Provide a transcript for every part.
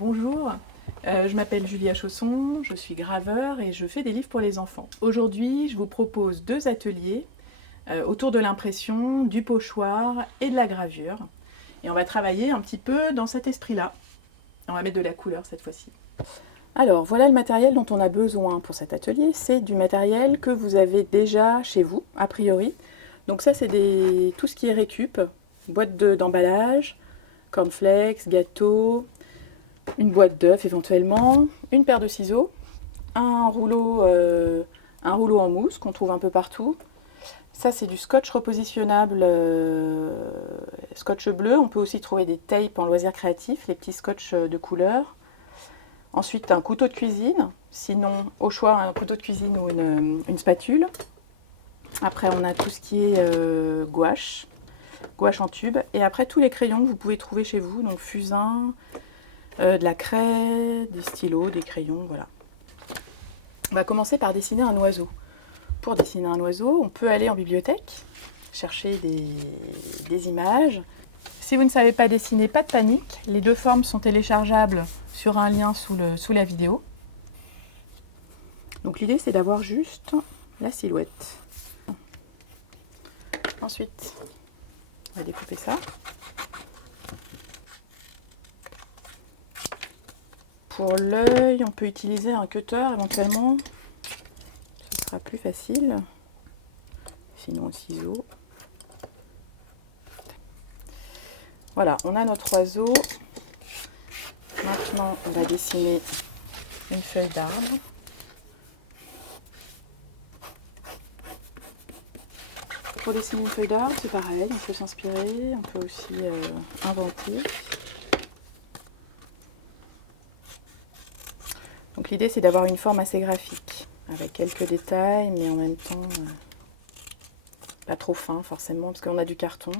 Bonjour, je m'appelle Julia Chausson, je suis graveur et je fais des livres pour les enfants. Aujourd'hui, je vous propose 2 ateliers autour de l'impression, du pochoir et de la gravure. Et on va travailler un petit peu dans cet esprit-là. On va mettre de la couleur cette fois-ci. Alors, voilà le matériel dont on a besoin pour cet atelier. C'est du matériel que vous avez déjà chez vous, a priori. Donc ça, c'est tout ce qui est récup, boîte d'emballage, cornflakes, gâteaux, une boîte d'œufs éventuellement, une paire de ciseaux, un rouleau en mousse qu'on trouve un peu partout. Ça, c'est du scotch repositionnable, scotch bleu. On peut aussi trouver des tapes en loisirs créatifs, les petits scotch de couleur. Ensuite, un couteau de cuisine, sinon au choix un couteau de cuisine ou une spatule. Après, on a tout ce qui est gouache en tube. Et après, tous les crayons que vous pouvez trouver chez vous, donc fusain, de la craie, des stylos, des crayons, voilà. On va commencer par dessiner un oiseau. Pour dessiner un oiseau, on peut aller en bibliothèque, chercher des images. Si vous ne savez pas dessiner, pas de panique, les 2 formes sont téléchargeables sur un lien sous la vidéo. Donc l'idée, c'est d'avoir juste la silhouette. Ensuite, on va découper ça. Pour l'œil, on peut utiliser un cutter éventuellement, ce sera plus facile, sinon un ciseau. Voilà, on a notre oiseau. Maintenant, on va dessiner une feuille d'arbre. Pour dessiner une feuille d'arbre, c'est pareil, on peut s'inspirer, on peut aussi inventer. Donc l'idée, c'est d'avoir une forme assez graphique, avec quelques détails, mais en même temps pas trop fin forcément, parce qu'on a du carton.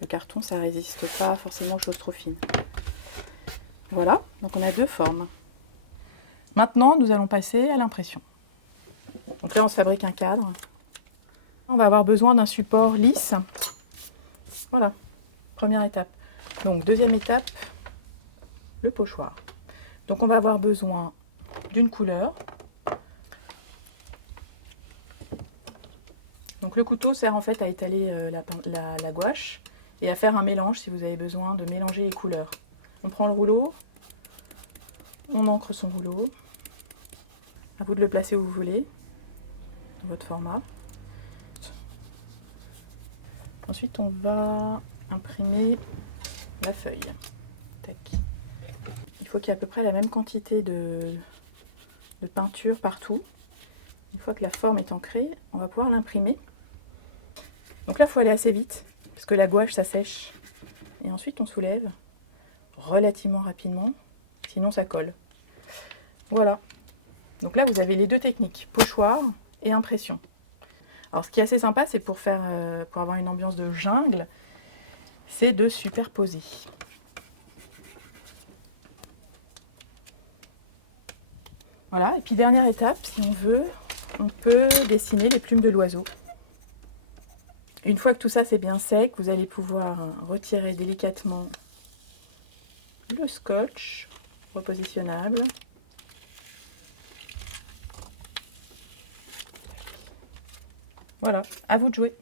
Le carton, ça résiste pas forcément aux choses trop fines. Voilà, donc on a 2 formes. Maintenant, nous allons passer à l'impression. Donc là, on se fabrique un cadre. On va avoir besoin d'un support lisse. Voilà, première étape. Donc deuxième étape, le pochoir. Donc on va avoir besoin d'une couleur. Donc le couteau sert en fait à étaler la gouache et à faire un mélange si vous avez besoin de mélanger les couleurs. On prend le rouleau, on encre son rouleau. À vous de le placer où vous voulez, dans votre format. Ensuite, on va imprimer la feuille. Tac. Il faut qu'il y ait à peu près la même quantité de peinture partout. Une fois que la forme est ancrée, on va pouvoir l'imprimer. Donc là, il faut aller assez vite, parce que la gouache, ça sèche. Et ensuite, on soulève relativement rapidement, sinon ça colle. Voilà. Donc là, vous avez les 2 techniques, pochoir et impression. Alors, ce qui est assez sympa, c'est pour avoir une ambiance de jungle, c'est de superposer. Voilà, et puis dernière étape, si on veut, on peut dessiner les plumes de l'oiseau. Une fois que tout ça c'est bien sec, vous allez pouvoir retirer délicatement le scotch repositionnable. Voilà, à vous de jouer.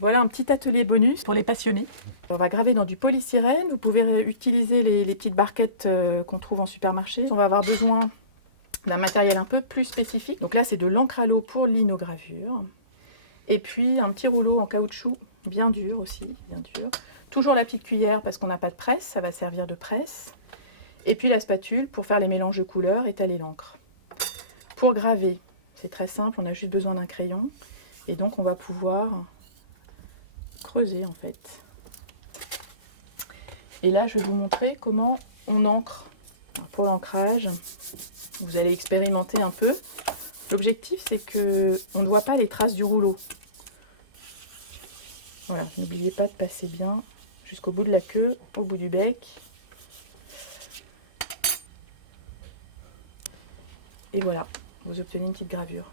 Voilà un petit atelier bonus pour les passionnés. On va graver dans du polystyrène. Vous pouvez utiliser les petites barquettes qu'on trouve en supermarché. On va avoir besoin d'un matériel un peu plus spécifique. Donc là, c'est de l'encre à l'eau pour l'inogravure. Et puis un petit rouleau en caoutchouc, bien dur aussi, bien dur. Toujours la petite cuillère parce qu'on n'a pas de presse, ça va servir de presse. Et puis la spatule pour faire les mélanges de couleurs, étaler l'encre. Pour graver, c'est très simple, on a juste besoin d'un crayon. Et donc on va pouvoir creuser en fait. Et là, je vais vous montrer comment on encre. Alors, pour l'ancrage, vous allez expérimenter un peu. L'objectif, c'est qu'on ne voit pas les traces du rouleau. Voilà, n'oubliez pas de passer bien jusqu'au bout de la queue, au bout du bec. Et voilà, vous obtenez une petite gravure.